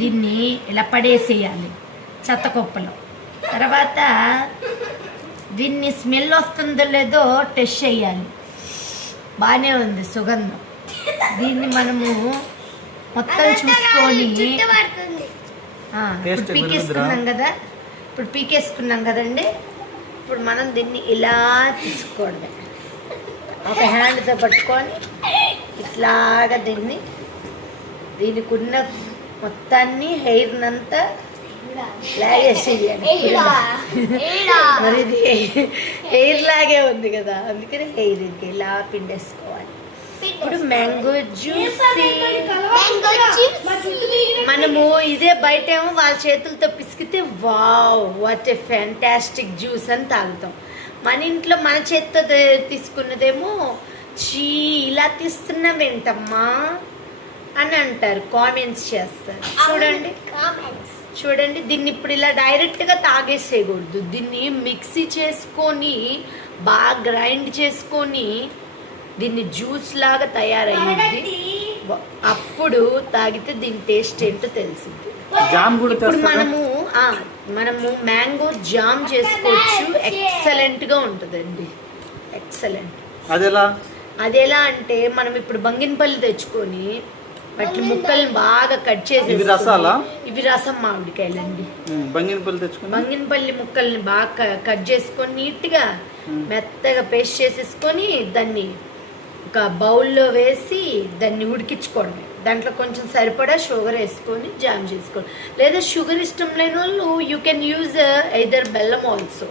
దీన్ని ఇలా పడేసేయాలి చెత్తకుప్పలో. తర్వాత దీన్ని స్మెల్ వస్తుందో లేదో టెస్ట్ చేయాలి. బాగానే ఉంది సుగంధం. దీన్ని మనము మొత్తం చూసుకొని ఇప్పుడు పీకేసుకున్నాం కదండి. ఇప్పుడు మనం దీన్ని ఇలా తీసుకోవడమే. ఒక హ్యాండ్తో పట్టుకొని ఇట్లాగా దీనికి ఉన్న మొత్తాన్ని హెయిర్నంతా లాగేసేయాలి. మరి ఇది హెయిర్ లాగే ఉంది కదా, అందుకని హెయిర్ ఇది ఇలా పిండేసుకోవాలి. ఇప్పుడు మ్యాంగో జ్యూస్ మనము ఇదే బయట ఏమో వాళ్ళ చేతులతో పిసికితే wow what a fantastic juice అని తాగుతాం. మన ఇంట్లో మన చేతితో తీసుకున్నదేమో చీ ఇలా తీస్తున్నావేంటమ్మా అని అంటారు, కామెంట్స్ చేస్తారు. చూడండి దీన్ని ఇప్పుడు ఇలా డైరెక్ట్గా తాగేసేయకూడదు. దీన్ని మిక్సీ చేసుకొని బాగా గ్రైండ్ చేసుకొని దీన్ని జ్యూస్ లాగా తయారయ్యింది. అప్పుడు తాగితే దీని టేస్ట్ ఏంటో తెలిసింది. ఇప్పుడు మనము మ్యాంగో జామ్ చేసుకోవచ్చు. ఎక్సలెంట్గా ఉంటుందండి, ఎక్సలెంట్. అదెలా అంటే మనం ఇప్పుడు బంగినపల్లి తెచ్చుకొని వాటి ముక్కల్ని బాగా కట్ చేసి, ఇవి రసం మామిడికాయలండి. బంగినపల్లి ముక్కల్ని బాగా కట్ చేసుకొని నీట్గా మెత్తగా పేస్ట్ చేసేసుకొని దాన్ని ఒక బౌల్లో వేసి దాన్ని ఉడికించుకోవడమే. దాంట్లో కొంచెం సరిపడా షుగర్ వేసుకొని జామ్ చేసుకోండి. లేదా షుగర్ ఇష్టం లేని వాళ్ళు యూ కెన్ యూజ్ ఎయిదర్ బెల్లం ఆల్సో.